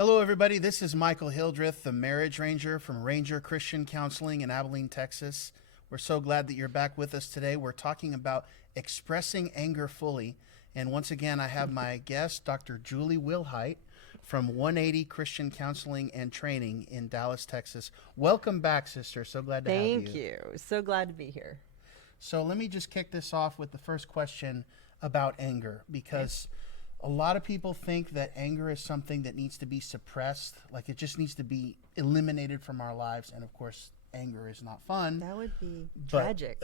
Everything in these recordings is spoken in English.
Hello, everybody. This is Michael Hildreth, the Marriage Ranger from Ranger Christian Counseling in Abilene, Texas. We're so glad that you're back with us today. We're talking about expressing anger fully. And once again, I have my guest, Dr. Juli Wilhite from 180 Christian Counseling and Training in Dallas, Texas. Welcome back, sister. So glad to have you. Thank you. So glad to be here. So let me just kick this off with the first question about anger, because a lot of people think that anger is something that needs to be suppressed, like it just needs to be eliminated from our lives. And of course, anger is not fun. That would be tragic.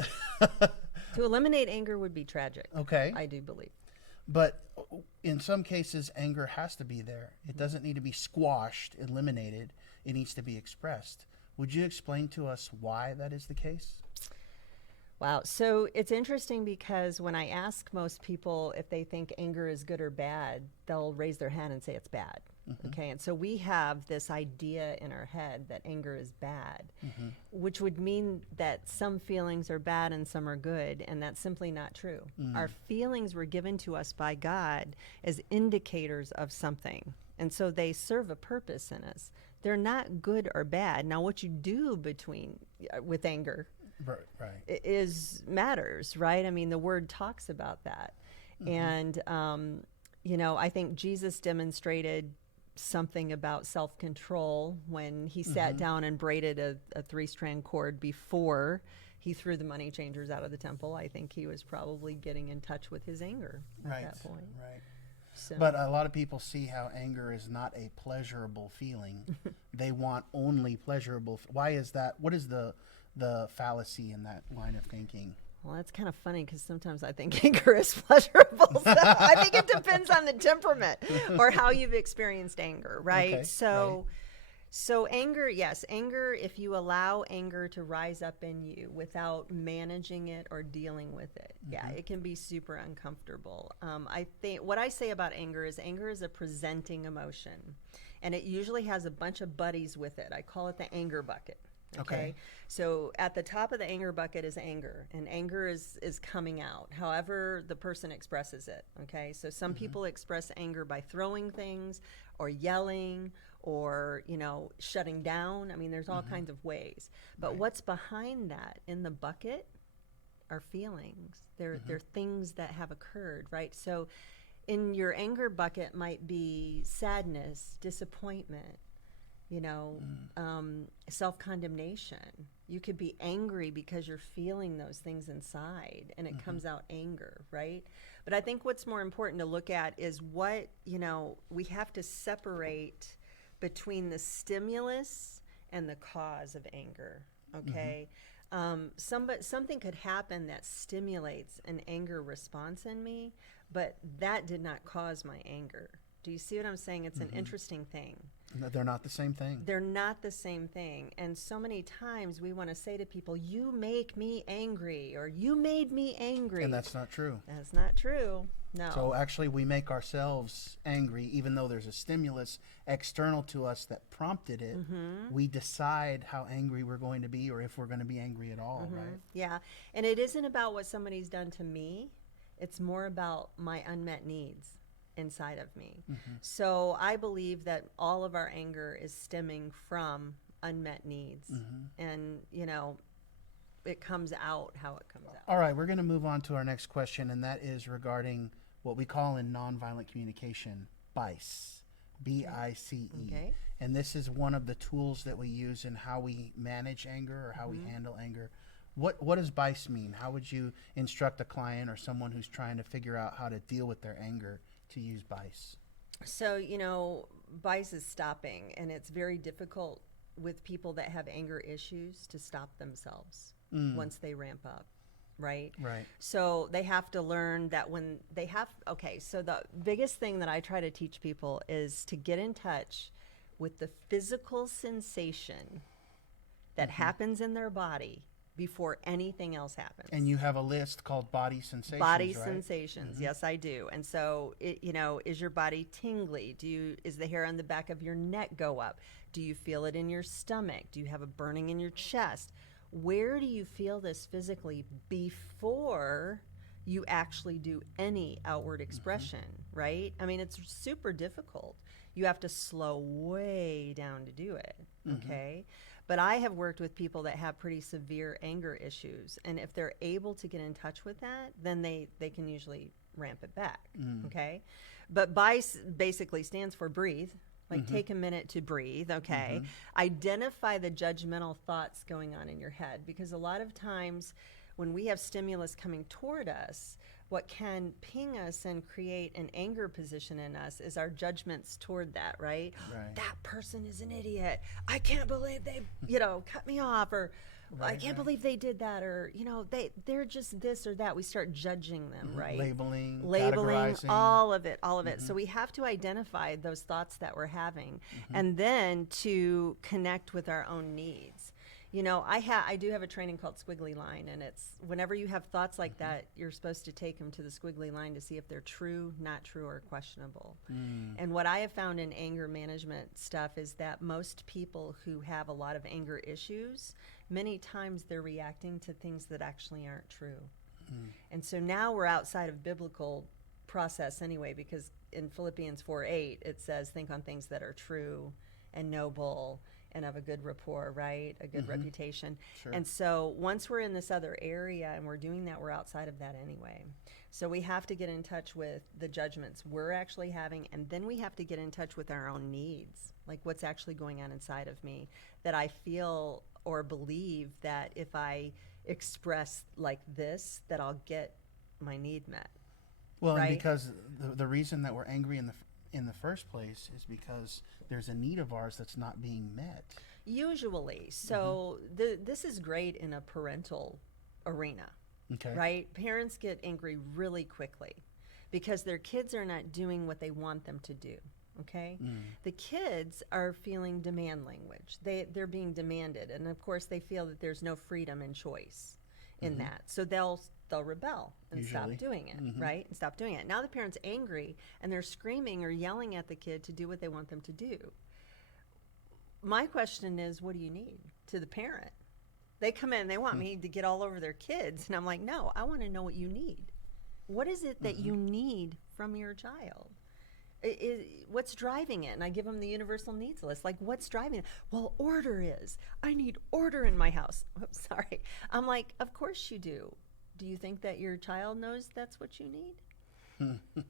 To eliminate anger would be tragic. Okay. I do believe. But in some cases, anger has to be there. It doesn't need to be squashed, eliminated. It needs to be expressed. Would you explain to us why that is the case? Wow. So it's interesting because when I ask most people if they think anger is good or bad, they'll raise their hand and say it's bad. Mm-hmm. Okay. And so we have this idea in our head that anger is bad, which would mean that some feelings are bad and some are good. And that's simply not true. Our feelings were given to us by God as indicators of something. And so they serve a purpose in us. They're not good or bad. Now, what you do with anger is matters, right? I mean, the word talks about that. And, I think Jesus demonstrated something about self-control when he sat down and braided a three-strand cord before he threw the money changers out of the temple. I think he was probably getting in touch with his anger at that point. Right. So. But a lot of people see how anger is not a pleasurable feeling. They want only pleasurable. Why is that? What is the fallacy in that line of thinking? Well, that's kind of funny because sometimes I think anger is pleasurable. So I think it depends on the temperament or how you've experienced anger, right? Okay, So anger, yes, anger, if you allow anger to rise up in you without managing it or dealing with it, it can be super uncomfortable. I think what I say about anger is a presenting emotion, and it usually has a bunch of buddies with it. I call it the anger bucket. Okay. So at the top of the anger bucket is anger, and anger is coming out, however the person expresses it. Okay. So some people express anger by throwing things or yelling or, shutting down. I mean, there's all kinds of ways. But what's behind that in the bucket are feelings. They're things that have occurred, right? So in your anger bucket might be sadness, disappointment, self-condemnation. You could be angry because you're feeling those things inside and it comes out anger, right? But I think what's more important to look at is what, we have to separate between the stimulus and the cause of anger, okay? Something could happen that stimulates an anger response in me, but that did not cause my anger. Do you see what I'm saying? It's an interesting thing. They're not the same thing. They're not the same thing. And so many times we want to say to people, you make me angry, or you made me angry. And that's not true. That's not true. No. So actually we make ourselves angry, even though there's a stimulus external to us that prompted it. We decide how angry we're going to be or if we're going to be angry at all, right? Yeah. And it isn't about what somebody's done to me. It's more about my unmet needs inside of me. So I believe that all of our anger is stemming from unmet needs. And, it comes out how it comes out. All right, we're going to move on to our next question, and that is regarding what we call in nonviolent communication, Bice, B-I-C-E. Okay. And this is one of the tools that we use in how we manage anger or how we handle anger. What does Bice mean? How would you instruct a client or someone who's trying to figure out how to deal with their anger to use Bice? So, Bice is stopping, and it's very difficult with people that have anger issues to stop themselves once they ramp up, right? Right. So they have to learn that when they have, so the biggest thing that I try to teach people is to get in touch with the physical sensation that happens in their body before anything else happens. And you have a list called body sensations, Body right? sensations, yes, I do. And so, is your body tingly? Is the hair on the back of your neck go up? Do you feel it in your stomach? Do you have a burning in your chest? Where do you feel this physically before you actually do any outward expression, right? I mean, it's super difficult. You have to slow way down to do it, okay? But I have worked with people that have pretty severe anger issues, and if they're able to get in touch with that, then they can usually ramp it back, okay? But Bice basically stands for breathe. Like, take a minute to breathe, okay? Identify the judgmental thoughts going on in your head, because a lot of times when we have stimulus coming toward us, what can ping us and create an anger position in us is our judgments toward that, right? That person is an idiot. I can't believe they, cut me off, or I can't believe they did that, or they're just this or that. We start judging them, right? Labeling, categorizing. all of it. So we have to identify those thoughts that we're having, and then to connect with our own needs. I do have a training called Squiggly Line, and it's whenever you have thoughts like that, you're supposed to take them to the squiggly line to see if they're true, not true, or questionable. And what I have found in anger management stuff is that most people who have a lot of anger issues, many times they're reacting to things that actually aren't true. And so now we're outside of biblical process anyway, because in Philippians 4:8 it says, think on things that are true and noble and of a good rapport, right? A good reputation. Sure. And so once we're in this other area and we're doing that, we're outside of that anyway. So we have to get in touch with the judgments we're actually having, and then we have to get in touch with our own needs, like what's actually going on inside of me that I feel or believe that if I express like this, that I'll get my need met. Well, right? and because the reason that we're angry in the first place is because there's a need of ours that's not being met. Usually. So this is great in a parental arena, Okay. right? Parents get angry really quickly because their kids are not doing what they want them to do, okay? The kids are feeling demand language. They're being demanded, and of course they feel that there's no freedom and choice in that. So they'll rebel and stop doing it, right? And stop doing it. Now the parent's angry and they're screaming or yelling at the kid to do what they want them to do. My question is, what do you need to the parent? They come in, they want me to get all over their kids, and I'm like, no, I want to know what you need. What is it that you need from your child? What's driving it? And I give them the universal needs list. Like, what's driving it? Well, order is. I need order in my house. Oops, sorry. I'm like, of course you do. Do you think that your child knows that's what you need?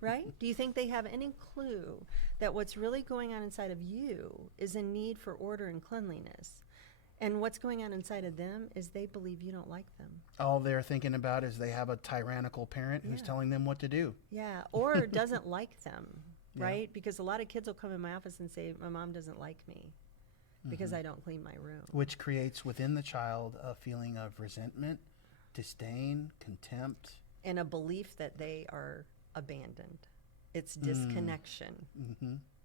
Right? Do you think they have any clue that what's really going on inside of you is a need for order and cleanliness? And what's going on inside of them is they believe you don't like them. All they're thinking about is they have a tyrannical parent who's telling them what to do. Yeah, or doesn't like them, right? Because a lot of kids will come in my office and say, my mom doesn't like me because I don't clean my room. Which creates within the child a feeling of resentment, disdain, contempt. And a belief that they are abandoned. It's disconnection.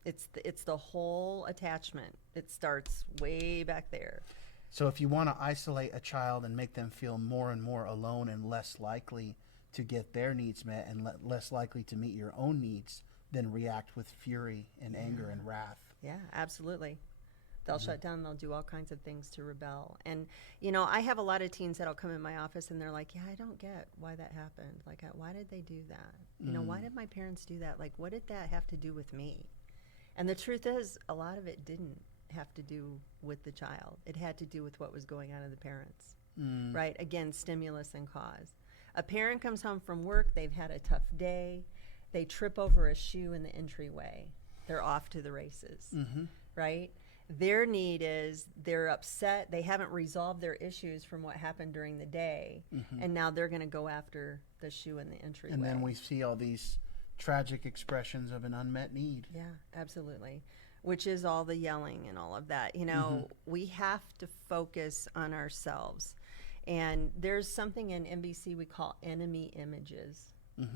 It's the whole attachment. It starts way back there. So if you want to isolate a child and make them feel more and more alone and less likely to get their needs met and less likely to meet your own needs, then react with fury and anger and wrath. Yeah, absolutely. They'll shut down. They'll do all kinds of things to rebel. And, I have a lot of teens that'll come in my office and they're like, yeah, I don't get why that happened. Like, why did they do that? Why did my parents do that? Like, what did that have to do with me? And the truth is, a lot of it didn't have to do with the child. It had to do with what was going on in the parents, right? Again, stimulus and cause. A parent comes home from work. They've had a tough day. They trip over a shoe in the entryway. They're off to the races, right? Their need is they're upset. They haven't resolved their issues from what happened during the day, and now they're going to go after the shoe in the entryway. And then we see all these tragic expressions of an unmet need. Yeah, absolutely. Which is all the yelling and all of that. We have to focus on ourselves. And there's something in NBC we call enemy images.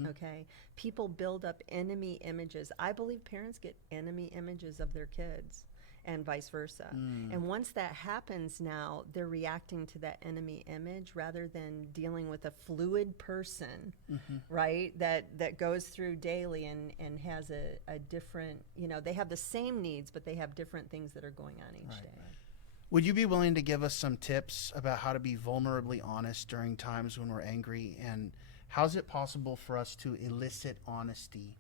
Okay? People build up enemy images. I believe parents get enemy images of their kids and vice versa. And once that happens now, they're reacting to that enemy image rather than dealing with a fluid person, right, that goes through daily and has a different, they have the same needs, but they have different things that are going on each day. Would you be willing to give us some tips about how to be vulnerably honest during times when we're angry? And how's it possible for us to elicit honesty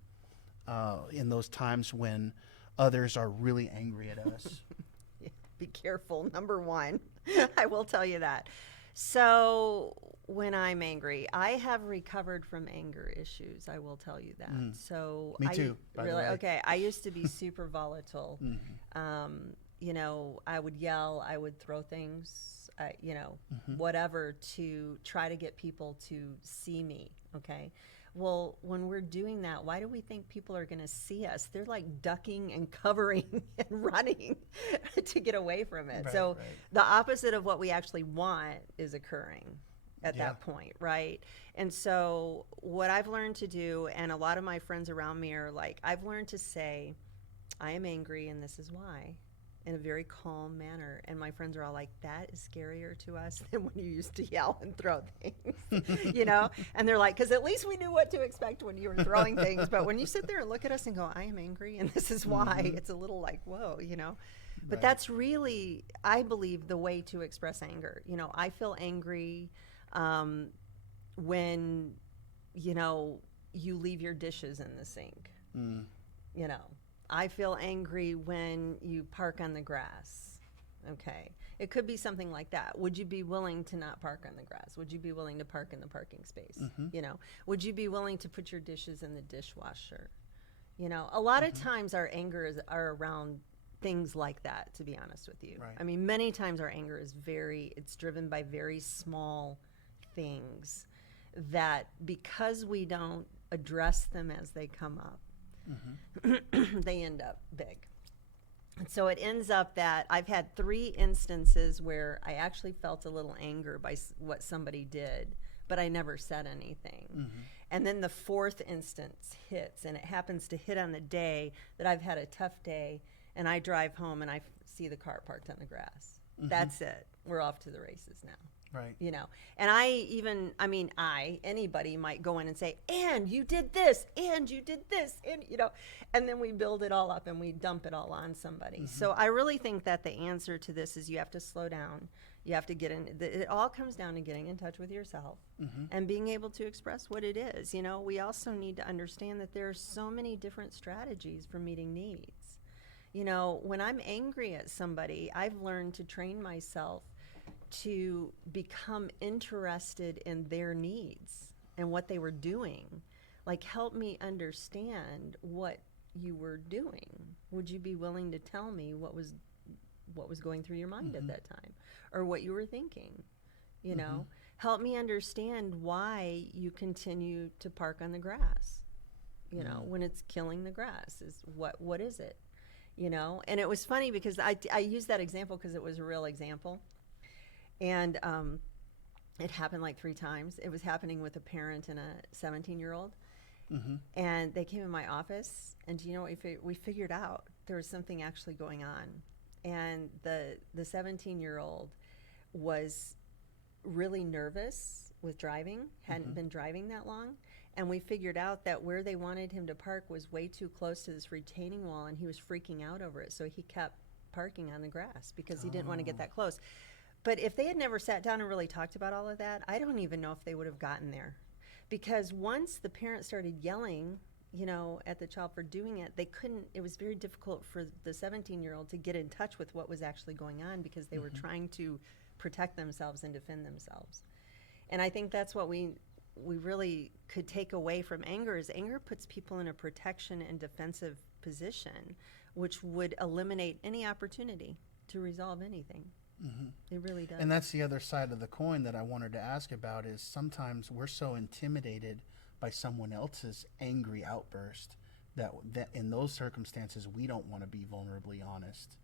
in those times when others are really angry at us? Be careful, number one. I will tell you that. So when I'm angry, I have recovered from anger issues. I will tell you that. So Me too, by the way. Okay. I used to be super volatile. You know, I would yell, I would throw things, you know, whatever to try to get people to see me. Okay. Well, when we're doing that, why do we think people are going to see us? They're like ducking and covering and running to get away from it. So the opposite of what we actually want is occurring at that point, right? And so what I've learned to do, and a lot of my friends around me are like, I've learned to say, I am angry and this is why, in a very calm manner. And my friends are all like, that is scarier to us than when you used to yell and throw things, you know? And they're like, because at least we knew what to expect when you were throwing things. But when you sit there and look at us and go, I am angry and this is why, it's a little like, whoa, you know? But that's really, I believe, the way to express anger. You know, I feel angry when, you know, you leave your dishes in the sink, you know. I feel angry when you park on the grass. Okay. It could be something like that. Would you be willing to not park on the grass? Would you be willing to park in the parking space? You know, would you be willing to put your dishes in the dishwasher? You know, a lot of times our anger are around things like that, to be honest with you. I mean, many times our anger is it's driven by very small things that, because we don't address them as they come up, they end up big. And so it ends up that I've had 3 instances where I actually felt a little anger by what somebody did, but I never said anything. And then the 4th instance hits, and it happens to hit on the day that I've had a tough day, and I drive home and I see the car parked on the grass. That's it. We're off to the races now. Right. You know, and anybody might go in and say, and you did this, and you did this, and, you know, and then we build it all up and we dump it all on somebody. So I really think that the answer to this is you have to slow down. You have to it all comes down to getting in touch with yourself and being able to express what it is. You know, we also need to understand that there are so many different strategies for meeting needs. You know, when I'm angry at somebody, I've learned to train myself to become interested in their needs and what they were doing. Like, help me understand what you were doing. Would you be willing to tell me what was going through your mind at that time, or what you were thinking? You know, help me understand why you continue to park on the grass. You know, when it's killing the grass, what is it? You know, and it was funny because I used that example because it was a real example. And it happened like 3 times. It was happening with a parent and a 17-year-old. And they came in my office, and you know what we figured out? There was something actually going on. And the 17-year-old was really nervous with driving, hadn't been driving that long. And we figured out that where they wanted him to park was way too close to this retaining wall, and he was freaking out over it. So he kept parking on the grass because he didn't want to get that close. But if they had never sat down and really talked about all of that, I don't even know if they would have gotten there. Because once the parent started yelling, you know, at the child for doing it, it was very difficult for the 17-year-old to get in touch with what was actually going on, because they were trying to protect themselves and defend themselves. And I think that's what we really could take away from anger, is anger puts people in a protection and defensive position, which would eliminate any opportunity to resolve anything. It really does. And that's the other side of the coin that I wanted to ask about, is sometimes we're so intimidated by someone else's angry outburst that in those circumstances we don't want to be vulnerably honest.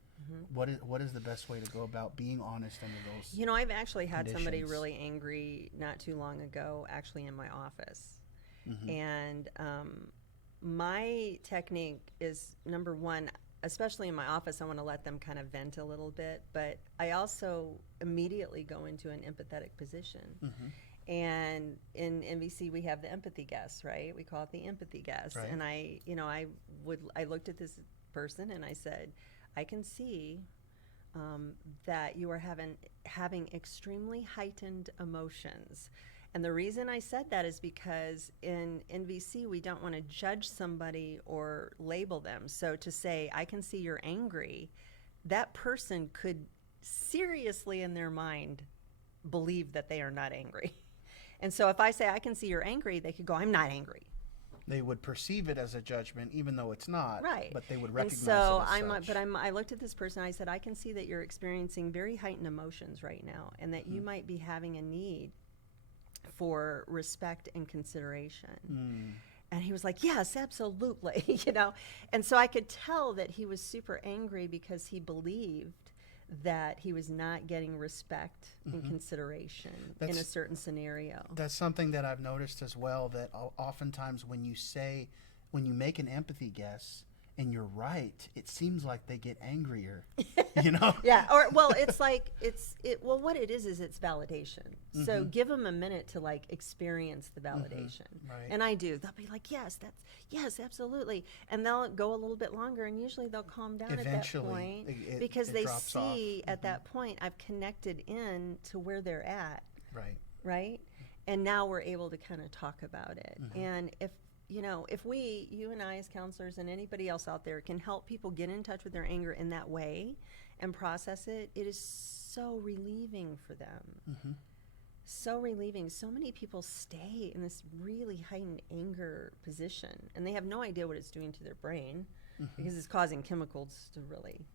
What is the best way to go about being honest under those You know, I've actually had somebody conditions? really angry not too long ago, actually in my office. And my technique is, number one, especially in my office, I want to let them kind of vent a little bit, but I also immediately go into an empathetic position. And in NVC, we have the empathy guest, right? We call it the empathy guest. Right. And I looked at this person and I said, I can see that you are having extremely heightened emotions, And the reason I said that is because in NVC, we don't want to judge somebody or label them. So to say, I can see you're angry, that person could seriously in their mind believe that they are not angry. And so if I say, I can see you're angry, they could go, I'm not angry. They would perceive it as a judgment, even though it's not. Right. But they would And recognize so it as such. I looked at this person, I said, I can see that you're experiencing very heightened emotions right now, and that you might be having a need for respect and consideration. And he was like, yes, absolutely, you know. And so I could tell that he was super angry because he believed that he was not getting respect and consideration in a certain scenario. That's something that I've noticed as well, that oftentimes when you make an empathy guess and you're right, it seems like they get angrier, you know? Yeah, or well, it's like well, what it is it's validation. So give them a minute to like experience the validation. Right. And I do. They'll be like, yes, absolutely. And they'll go a little bit longer, and usually they'll calm down Eventually, at that point it because they drops see off. at that point I've connected in to where they're at, Right. And now we're able to kind of talk about it. And if you and I as counselors and anybody else out there can help people get in touch with their anger in that way and process it, it is so relieving for them. So relieving. So many people stay in this really heightened anger position, and they have no idea what it's doing to their brain because it's causing chemicals to really,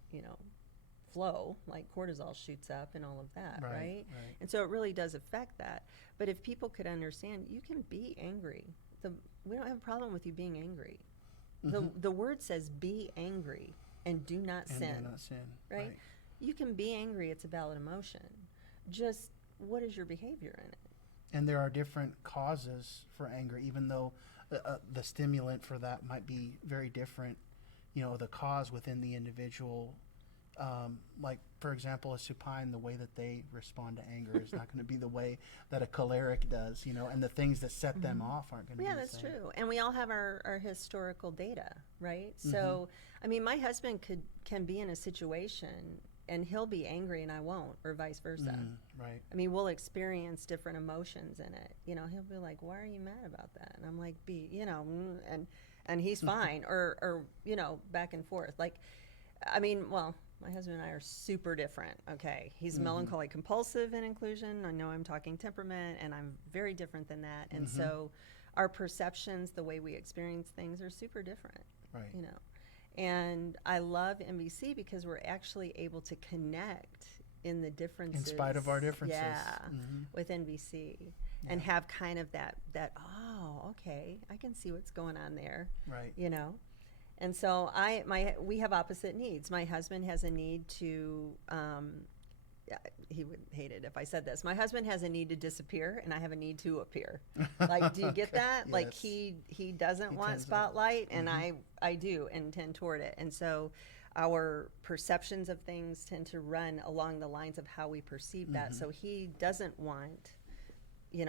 flow, like cortisol shoots up and all of that, right? And so it really does affect that. But if people could understand, you can be angry. We don't have a problem with you being angry. The word says be angry and do not sin. Do not sin. Right? You can be angry, it's a valid emotion. Just what is your behavior in it? And there are different causes for anger, even though the stimulant for that might be very different. The cause within the individual, like for example, a supine, the way that they respond to anger is not going to be the way that a choleric does, and the things that set them off aren't going to be the same. Yeah, that's true. And we all have our historical data, right? So, I mean, my husband can be in a situation and he'll be angry and I won't, or vice versa. Right. I mean, we'll experience different emotions in it. He'll be like, why are you mad about that? And I'm like, and he's fine, or back and forth. Like, I mean, well, my husband and I are super different, okay? He's melancholy compulsive in inclusion. I know I'm talking temperament, and I'm very different than that. And so our perceptions, the way we experience things are super different, Right. And I love NBC because we're actually able to connect in the differences. In spite of our differences. Yeah, with NBC. And have kind of that, oh, okay, I can see what's going on there. Right. And so we have opposite needs. My husband has a need to, he would hate it if I said this. My husband has a need to disappear, and I have a need to appear. Like, do you get that? Yes. Like he doesn't want spotlight, and I do and tend toward it. And so our perceptions of things tend to run along the lines of how we perceive that. So he doesn't want,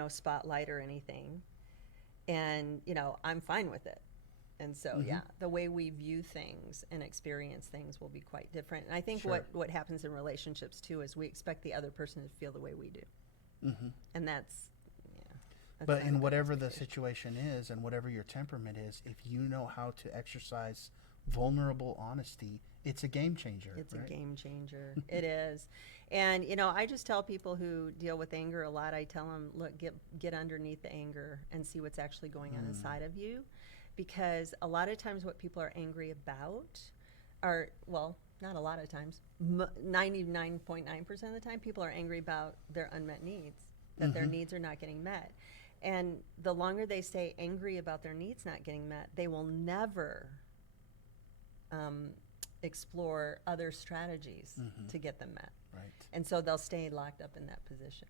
spotlight or anything. And, I'm fine with it. And so, the way we view things and experience things will be quite different. And I think what happens in relationships, too, is we expect the other person to feel the way we do. And that's but in whatever the situation is and whatever your temperament is, if you know how to exercise vulnerable honesty, it's a game changer. It's a game changer. It is. And, I just tell people who deal with anger a lot, I tell them, look, get underneath the anger and see what's actually going on inside of you. Because a lot of times what people are angry about are, well, not a lot of times, 99.9% of the time, people are angry about their unmet needs, that their needs are not getting met. And the longer they stay angry about their needs not getting met, they will never explore other strategies to get them met. Right. And so they'll stay locked up in that position.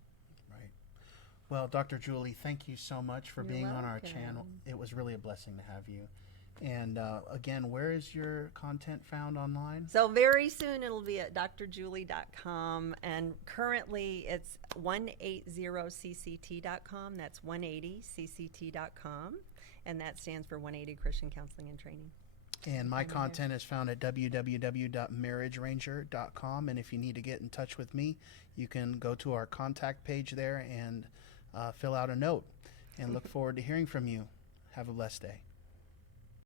Right. Well, Dr. Juli, thank you so much for You're being on our welcome. channel. It was really a blessing to have you. And again, where is your content found online? So very soon it'll be at drjuli.com, and currently it's 180cct.com. That's 180cct.com, and that stands for 180 Christian Counseling and Training. And my content is found at www.marriageranger.com. And if you need to get in touch with me, you can go to our contact page there and fill out a note, and look forward to hearing from you. Have a blessed day.